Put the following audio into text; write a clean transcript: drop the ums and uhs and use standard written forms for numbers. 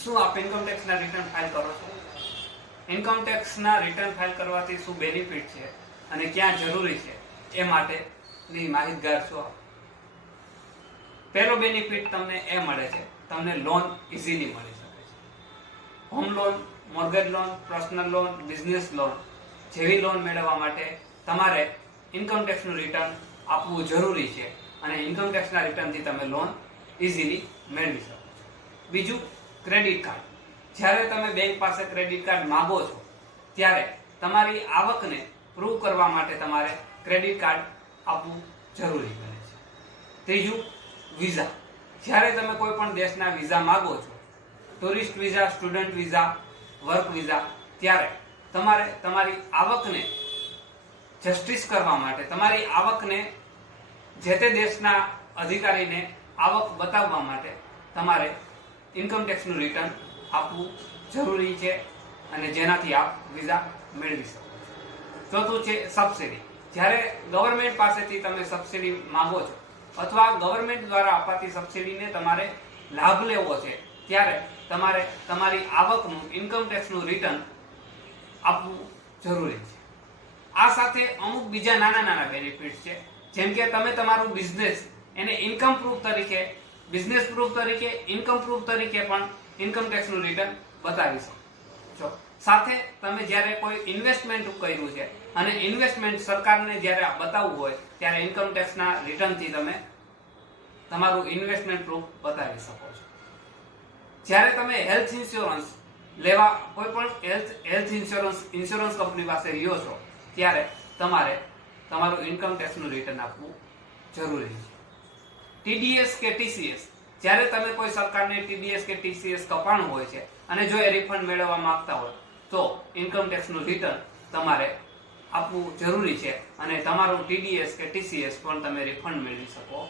શું આપ income ટેક્સના return file કરો છો? ઇન્કમ ટેક્સના રિટર્ન ફાઇલ કરવાથી શું બેનિફિટ છે અને ક્યાં જરૂરી છે એ માટેની માહિતગાર છો. પહેલો બેનિફિટ તમને એ મળે છે, તમને લોન ઇઝીલી મળી શકે છે. Home loan, mortgage loan, personal loan, business loan જેવી લોન મેળવવા માટે તમારે ઇન્કમ ટેક્સનું રિટર્ન આપવું જરૂરી છે અને ઇન્કમ ટેક્સના રિટર્નથી તમે લોન ઇઝીલી મેળવી શકો છો. બીજું, ક્રેડિટ કાર્ડ. જ્યારે તમે બેંક પાસે ક્રેડિટ કાર્ડ માંગો છો ત્યારે તમારી આવકને પ્રૂવ કરવા માટે તમારે ક્રેડિટ કાર્ડ આપવું જરૂરી બને છે. ત્રીજું, વિઝા. જ્યારે તમે કોઈ પણ દેશના વિઝા માંગો છો, tourist visa, student visa, work visa, ત્યારે તમારે તમારી આવકને જસ્ટિસ કરવા માટે, તમારી આવકને જે તે દેશના અધિકારીને આવક બતાવવા માટે તમારે ઇન્કમ ટેક્સનું રિટર્ન આપવું જરૂરી છે અને જેનાથી આપ વિઝા મેળવી શકો છો. ચોથું છે સબસિડી. જ્યારે ગવર્મેન્ટ પાસેથી તમે સબસિડી માંગો છો અથવા ગવર્મેન્ટ દ્વારા અપાતી સબસિડીને તમારે લાભ લેવો છે ત્યારે તમારે તમારી આવકનું ઇન્કમ ટેક્સનું રિટર્ન આપવું જરૂરી છે. આ સાથે અમુક બીજા નાના નાના બેનિફિટ્સ છે, જેમ કે તમે તમારું બિઝનેસ એને ઇન્કમ પ્રૂફ તરીકે, બિઝનેસ પ્રૂફ તરીકે, ઇન્કમ પ્રૂફ તરીકે પણ ઇન્કમ ટેક્સનું રિટર્ન બતાવી શકો છો. સાથે તમે જ્યારે કોઈ ઇન્વેસ્ટમેન્ટ કર્યું છે અને ઇન્વેસ્ટમેન્ટ સરકારને જ્યારે બતાવવું હોય ત્યારે ઇન્કમ ટેક્સના રિટર્નથી તમે તમારું ઇન્વેસ્ટમેન્ટ પ્રૂફ બતાવી શકો છો. જ્યારે તમે હેલ્થ ઇન્સ્યોરન્સ લેવા કોઈ પણ હેલ્થ ઇન્સ્યોરન્સ કંપની પાસે રહ્યો છો ત્યારે તમારે તમારું ઇન્કમ ટેક્સનું રિટર્ન આપવું જરૂરી છે. ટીડીએસ કે ટીસીએસ. જ્યારે તમે કોઈ સરકારને ટીડીએસ કે ટીસીએસ કપાણું હોય છે અને જો એ રિફંડ મેળવવા માંગતા હોય તો ઇન્કમ ટેક્સનું રિટર્ન તમારે આપવું જરૂરી છે અને તમારું ટીડીએસ કે ટીસીએસ પણ તમે રિફંડ મેળવી શકો